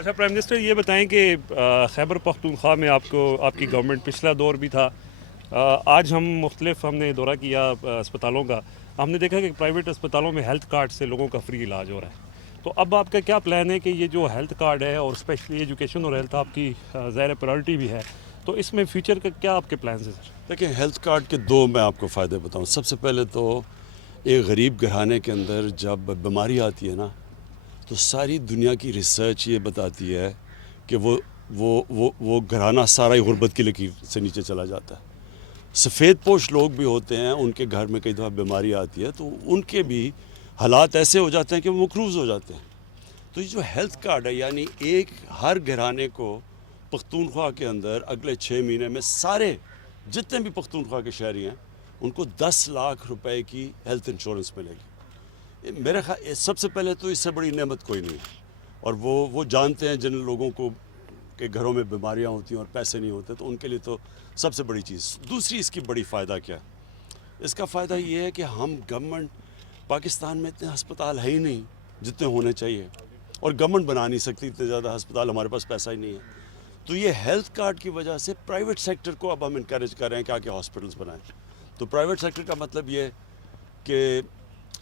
اچھا prime minister یہ بتائیں کہ خیبر پختونخوا میں آپ کی گورنمنٹ پچھلا دور بھی تھا، آج ہم نے دورہ کیا اسپتالوں کا، ہم نے دیکھا کہ پرائیویٹ اسپتالوں میں ہیلتھ کارڈ سے لوگوں کا فری علاج ہو رہا ہے. تو اب آپ کا کیا پلان ہے کہ یہ جو ہیلتھ کارڈ ہے اور اسپیشلی ایجوکیشن اور ہیلتھ آپ کی ظاہر پرائورٹی بھی ہے، تو اس میں فیوچر کا کیا آپ کے پلانز ہیں سر؟ دیکھیں، ہیلتھ کارڈ کے دو میں آپ کو فائدے بتاؤں. سب سے پہلے تو ایک غریب گھرانے کے اندر جب بیماری آتی ہے نا، تو ساری دنیا کی ریسرچ یہ بتاتی ہے کہ وہ گھرانہ سارا ہی غربت کی لکیر سے نیچے چلا جاتا ہے. سفید پوش لوگ بھی ہوتے ہیں، ان کے گھر میں کئی دفعہ بیماری آتی ہے تو ان کے بھی حالات ایسے ہو جاتے ہیں کہ وہ مقروض ہو جاتے ہیں. تو یہ جو ہیلتھ کارڈ ہے، یعنی ایک ہر گھرانے کو پختونخوا کے اندر اگلے 6 مہینے میں سارے جتنے بھی پختونخوا کے شہری ہیں ان کو 10 لاکھ روپے کی ہیلتھ انشورنس ملے گی. میرے خیال سب سے پہلے تو اس سے بڑی نعمت کوئی نہیں ہے، اور وہ جانتے ہیں جن لوگوں کو کہ گھروں میں بیماریاں ہوتی ہیں اور پیسے نہیں ہوتے، تو ان کے لیے تو سب سے بڑی چیز. دوسری اس کی بڑی فائدہ کیا ہے؟ اس کا فائدہ یہ ہے کہ ہم گورنمنٹ پاکستان میں اتنے ہسپتال ہے ہی نہیں جتنے ہونے چاہیے، اور گورنمنٹ بنا نہیں سکتی اتنے زیادہ ہسپتال، ہمارے پاس پیسہ ہی نہیں ہے. تو یہ ہیلتھ کارڈ کی وجہ سے پرائیویٹ سیکٹر کو اب ہم انکریج کر رہے ہیں کہ آگے ہاسپٹلس بنائیں. تو پرائیویٹ سیکٹر کا مطلب یہ کہ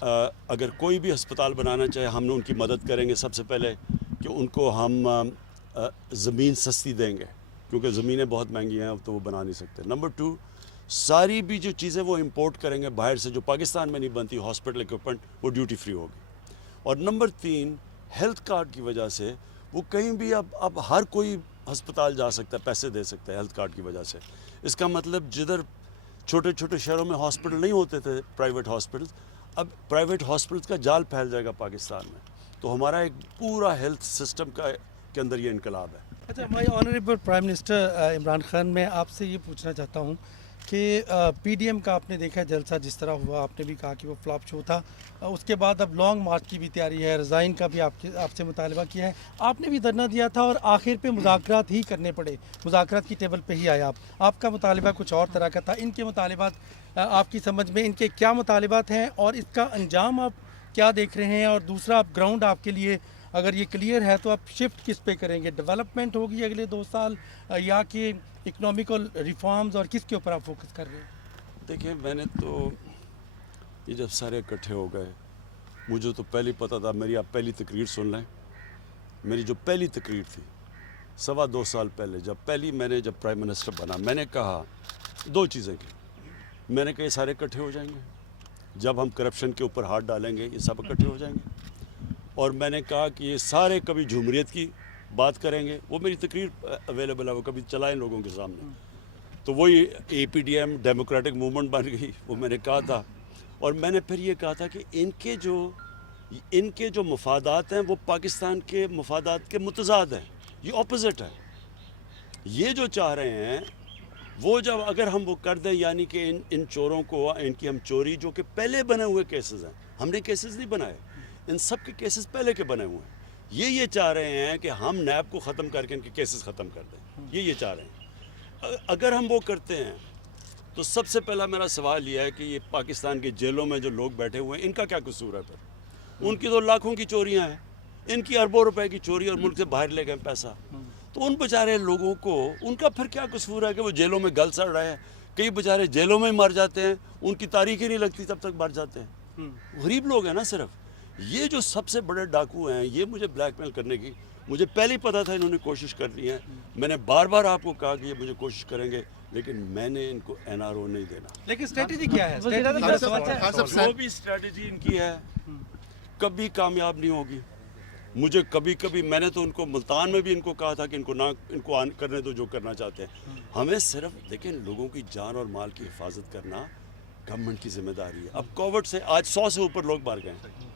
اگر کوئی بھی ہسپتال بنانا چاہے، ہم نے ان کی مدد کریں گے. سب سے پہلے کہ ان کو ہم زمین سستی دیں گے، کیونکہ زمینیں بہت مہنگی ہیں، اب تو وہ بنا نہیں سکتے. نمبر 2، ساری بھی جو چیزیں وہ امپورٹ کریں گے باہر سے جو پاکستان میں نہیں بنتی، ہاسپٹل ایکوپمنٹ، وہ ڈیوٹی فری ہوگی. اور نمبر 3، ہیلتھ کارڈ کی وجہ سے وہ کہیں بھی اب ہر کوئی ہسپتال جا سکتا ہے، پیسے دے سکتا ہے ہیلتھ کارڈ کی وجہ سے. اس کا مطلب جدھر چھوٹے چھوٹے شہروں میں ہاسپٹل نہیں ہوتے تھے، پرائیویٹ ہاسپٹلس، اب پرائیویٹ ہاسپٹلس کا جال پھیل جائے گا پاکستان میں. تو ہمارا ایک پورا ہیلتھ سسٹم کے اندر یہ انقلاب ہے. اچھا، my honourable prime minister Imran Khan, میں آپ سے یہ پوچھنا چاہتا ہوں کہ پی ڈی ایم کا آپ نے دیکھا جلسہ جس طرح ہوا، آپ نے بھی کہا کہ وہ فلاپ شو تھا. اس کے بعد اب لانگ مارچ کی بھی تیاری ہے، ریزائن کا بھی آپ سے مطالبہ کیا ہے. آپ نے بھی دھرنا دیا تھا اور آخر پہ مذاکرات ہی کرنے پڑے، مذاکرات کی ٹیبل پہ ہی آئے آپ کا مطالبہ کچھ اور طرح کا تھا. ان کے مطالبات آپ کی سمجھ میں ان کے کیا مطالبات ہیں اور اس کا انجام آپ کیا دیکھ رہے ہیں؟ اور دوسرا، گراؤنڈ آپ کے لیے اگر یہ کلیئر ہے تو آپ شفٹ کس پہ کریں گے؟ ڈیولپمنٹ ہوگی اگلے 2 سال، یا کہ اکنامیکل ریفارمز، اور کس کے اوپر آپ فوکس کر رہے ہیں؟ دیکھیں، میں نے تو یہ جب سارے اکٹھے ہو گئے، مجھے تو پہلے پتہ تھا. میری آپ پہلی تقریر سن لیں. میری جو پہلی تقریر تھی 2.25 سال پہلے، جب پرائم منسٹر بنا، میں نے کہا 2 چیزیں کی. میں نے کہا یہ سارے اکٹھے ہو جائیں گے، جب ہم کرپشن کے اوپر ہاتھ ڈالیں گے یہ سب اکٹھے ہو جائیں گے. اور میں نے کہا کہ یہ سارے کبھی جمہوریت کی بات کریں گے. وہ میری تقریر اویلیبل ہے، وہ کبھی چلائیں لوگوں کے سامنے. تو وہی A P D M democratic movement بن گئی، وہ میں نے کہا تھا. اور میں نے پھر یہ کہا تھا کہ ان کے جو مفادات ہیں وہ پاکستان کے مفادات کے متضاد ہیں، یہ اپوزٹ ہے. یہ جو چاہ رہے ہیں وہ جب اگر ہم وہ کر دیں، یعنی کہ ان چوروں کو، ان کی ہم چوری جو کہ پہلے بنے ہوئے کیسز ہیں، ہم نے کیسز نہیں بنائے، ان سب کے کیسز پہلے کے بنے ہوئے ہیں. یہ چاہ رہے ہیں کہ ہم نیب کو ختم کر کے ان کے کیسز ختم کر دیں. یہ چاہ رہے ہیں. اگر ہم وہ کرتے ہیں تو سب سے پہلا میرا سوال یہ ہے کہ یہ پاکستان کی جیلوں میں جو لوگ بیٹھے ہوئے ہیں، ان کا کیا قصور ہے؟ پھر ان کی تو لاکھوں کی چوریاں ہیں، ان کی اربوں روپے کی چوری، اور ملک سے باہر لے گئے پیسہ. تو ان بیچارے لوگوں کو ان کا پھر کیا قصور ہے کہ وہ جیلوں میں گل سڑ رہے ہیں؟ کئی بیچارے جیلوں میں ہی مر جاتے ہیں، ان کی تاریخ ہی نہیں لگتی تب تک مر جاتے ہیں. غریب لوگ ہیں نا صرف. یہ جو سب سے بڑے ڈاکو ہیں، یہ مجھے بلیک میل کرنے کی، مجھے پہلے ہی پتا تھا انہوں نے کوشش کرنی ہے. میں نے بار بار آپ کو کہا کہ یہ مجھے کوشش کریں گے، لیکن میں نے ان کو این آر او نہیں دینا. لیکن اسٹریٹجی کیا ہے؟ جو بھی اسٹریٹجی ان کی ہے کبھی کامیاب نہیں ہوگی. مجھے کبھی میں نے تو ان کو ملتان میں بھی ان کو کہا تھا کہ ان کو کرنے دو جو کرنا چاہتے ہیں. ہمیں صرف لیکن لوگوں کی جان اور مال کی حفاظت کرنا گورنمنٹ کی ذمہ داری ہے. اب کووڈ سے آج 100 سے اوپر لوگ مر گئے ہیں.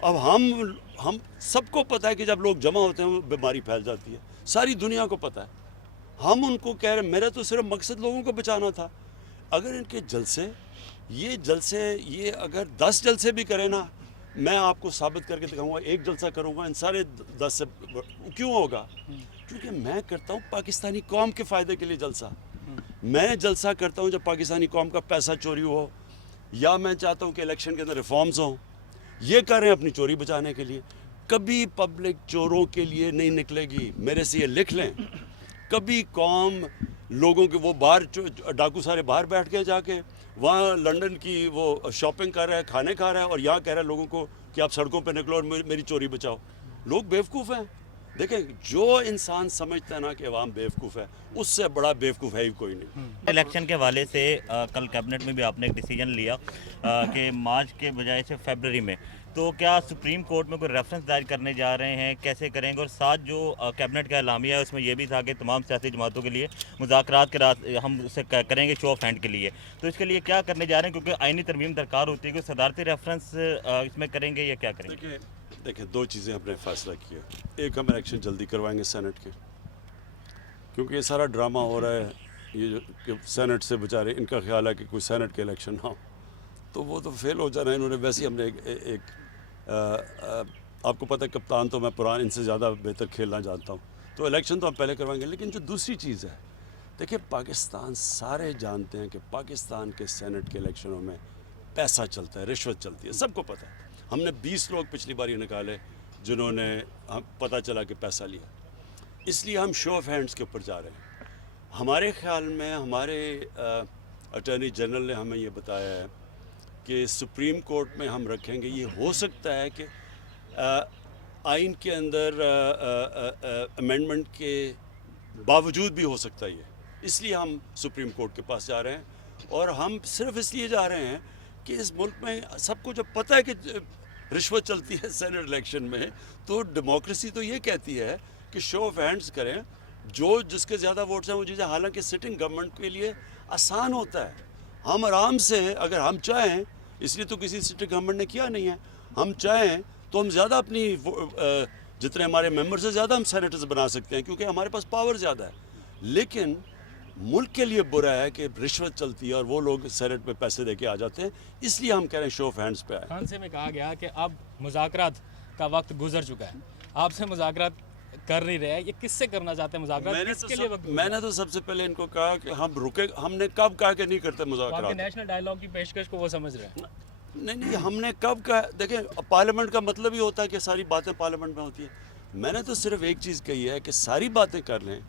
اب ہم سب کو پتہ ہے کہ جب لوگ جمع ہوتے ہیں بیماری پھیل جاتی ہے، ساری دنیا کو پتہ ہے. ہم ان کو کہہ رہے ہیں، میرا تو صرف مقصد لوگوں کو بچانا تھا. اگر ان کے جلسے یہ اگر 10 جلسے بھی کریں نا، میں آپ کو ثابت کر کے دکھاؤں گا. 1 جلسہ کروں گا، ان سارے 10 سے کیوں ہوگا؟ کیونکہ میں کرتا ہوں پاکستانی قوم کے فائدے کے لیے جلسہ. میں جلسہ کرتا ہوں جب پاکستانی قوم کا پیسہ چوری ہو، یا میں چاہتا ہوں کہ الیکشن کے اندر ریفارمز ہوں. یہ کر رہے ہیں اپنی چوری بچانے کے لیے. کبھی پبلک چوروں کے لیے نہیں نکلے گی. میرے سے یہ لکھ لیں, کبھی قوم لوگوں کے وہ باہر ڈاکو سارے باہر بیٹھ کے جا کے وہاں لنڈن کی وہ شاپنگ کر رہا ہے, کھانے کھا رہا ہے, اور یہاں کہہ رہا ہے لوگوں کو کہ آپ سڑکوں پہ نکلو اور میری چوری بچاؤ. لوگ بیوقوف ہیں. دیکھیں, جو انسان سمجھتا ہے نا کہ عوام بیوقوف ہے, اس سے بڑا بیوقوف ہے ہی کوئی نہیں. الیکشن کے حوالے سے کل کیبنٹ میں بھی آپ نے ایک ڈیسیجن لیا کہ مارچ کے بجائے سے فیبرری میں, تو کیا سپریم کورٹ میں کوئی ریفرنس دائر کرنے جا رہے ہیں, کیسے کریں گے؟ اور ساتھ جو کیبنٹ کا اعلامیہ ہے اس میں یہ بھی تھا کہ تمام سیاسی جماعتوں کے لیے مذاکرات کے رات ہم اسے کریں گے شو آف ہینڈ کے لیے, تو اس کے لیے کیا کرنے جا رہے ہیں؟ کیونکہ آئینی ترمیم درکار ہوتی ہے کہ صدارتی ریفرنس اس میں کریں گے یا کیا کریں گے؟ دیکھیں, دو چیزیں ہم نے فیصلہ کیا. ایک, ہم الیکشن جلدی کروائیں گے سینٹ کے, کیونکہ یہ سارا ڈرامہ ہو رہا ہے یہ جو کہ سینٹ سے بیچارے ان کا خیال ہے کہ کوئی سینٹ کے الیکشن نہ ہو تو وہ تو فیل ہو جانا ہے. انہوں نے ویسے ہی ہم نے ایک آپ کو پتہ ہے کپتان تو میں ان سے زیادہ بہتر کھیلنا جانتا ہوں, تو الیکشن تو ہم پہلے کروائیں گے. لیکن جو دوسری چیز ہے, دیکھیں, پاکستان سارے جانتے ہیں کہ پاکستان کے سینٹ کے الیکشنوں میں پیسہ چلتا ہے, رشوت چلتی ہے, سب کو پتہ ہے. ہم نے 20 لوگ پچھلی بار یہ نکالے جنہوں نے پتہ چلا کہ پیسہ لیا. اس لیے ہم شو آف ہینڈز کے اوپر جا رہے ہیں. ہمارے خیال میں ہمارے اٹارنی جنرل نے ہمیں یہ بتایا ہے کہ سپریم کورٹ میں ہم رکھیں گے. یہ ہو سکتا ہے کہ آئین کے اندر امینڈمنٹ کے باوجود بھی ہو سکتا ہے یہ. اس لیے ہم سپریم کورٹ کے پاس جا رہے ہیں, اور ہم صرف اس لیے جا رہے ہیں کہ اس ملک میں سب کو جب پتہ ہے کہ رشوت چلتی ہے سینٹ الیکشن میں, تو ڈیموکریسی تو یہ کہتی ہے کہ شو آف ہینڈز کریں, جس کے زیادہ ووٹس ہیں وہ چیزیں. حالانکہ سٹنگ گورنمنٹ کے لیے آسان ہوتا ہے. ہم آرام سے, اگر ہم چاہیں, اس لیے تو کسی سٹنگ گورنمنٹ نے کیا نہیں ہے, ہم چاہیں تو ہم زیادہ اپنی جتنے ہمارے ممبرز ہیں زیادہ ہم سینیٹرز بنا سکتے ہیں, کیونکہ ہمارے پاس پاور زیادہ ہے. لیکن ملک کے لیے برا ہے کہ رشوت چلتی ہے اور وہ لوگ سینٹ میں پیسے دے کے آ جاتے ہیں. اس لیے ہم کہہ رہے ہیں شو آف ہینڈز پہ آئے. خان سے میں کہا گیا کہ اب مذاکرات کا وقت گزر چکا ہے, آپ سے مذاکرات کر نہیں رہے, یہ کس سے کرنا چاہتے ہیں مذاکرات؟ کس کے لیے وقت؟ میں نے تو سب سے پہلے ان کو کہا کہ ہم رکے. ہم نے کب کہا کہ نہیں کرتے مذاکرات؟ نیشنل ڈائیلاگ کی پیشکش کو وہ سمجھ رہے ہیں. نہیں, ہم نے کب کہا؟ دیکھیں, پارلیمنٹ کا مطلب ہی ہوتا ہے کہ ساری باتیں پارلیمنٹ میں ہوتی ہیں. میں نے تو صرف ایک چیز کہی ہے کہ ساری باتیں کر لیں,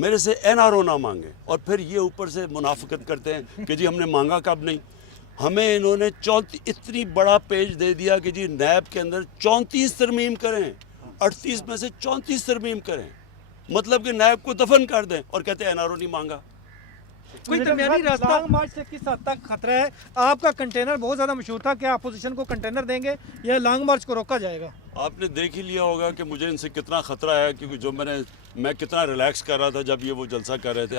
میرے سے NRO نہ مانگیں, اور پھر یہ اوپر سے منافقت کرتے ہیں کہ جی ہم نے مانگا کب نہیں. ہمیں انہوں نے اتنی بڑا پیج دے دیا کہ جی نیب کے اندر 34 ترمیم کریں, 38 میں سے 34 ترمیم کریں, مطلب کہ نیب کو دفن کر دیں, اور کہتے ہیں NRO نہیں مانگا. کوئی درمیانی راستہ لانگ مارچ سے کس حد تک خطرہ ہے؟ آپ کا کنٹینر بہت زیادہ مشہور تھا, کیا اپوزیشن کو کنٹینر دیں گے یا لانگ مارچ کو روکا جائے گا؟ آپ نے دیکھ ہی لیا ہوگا کہ مجھے ان سے کتنا خطرہ ہے, کیونکہ میں کتنا ریلیکس کر رہا تھا جب یہ وہ جلسہ کر رہے تھے.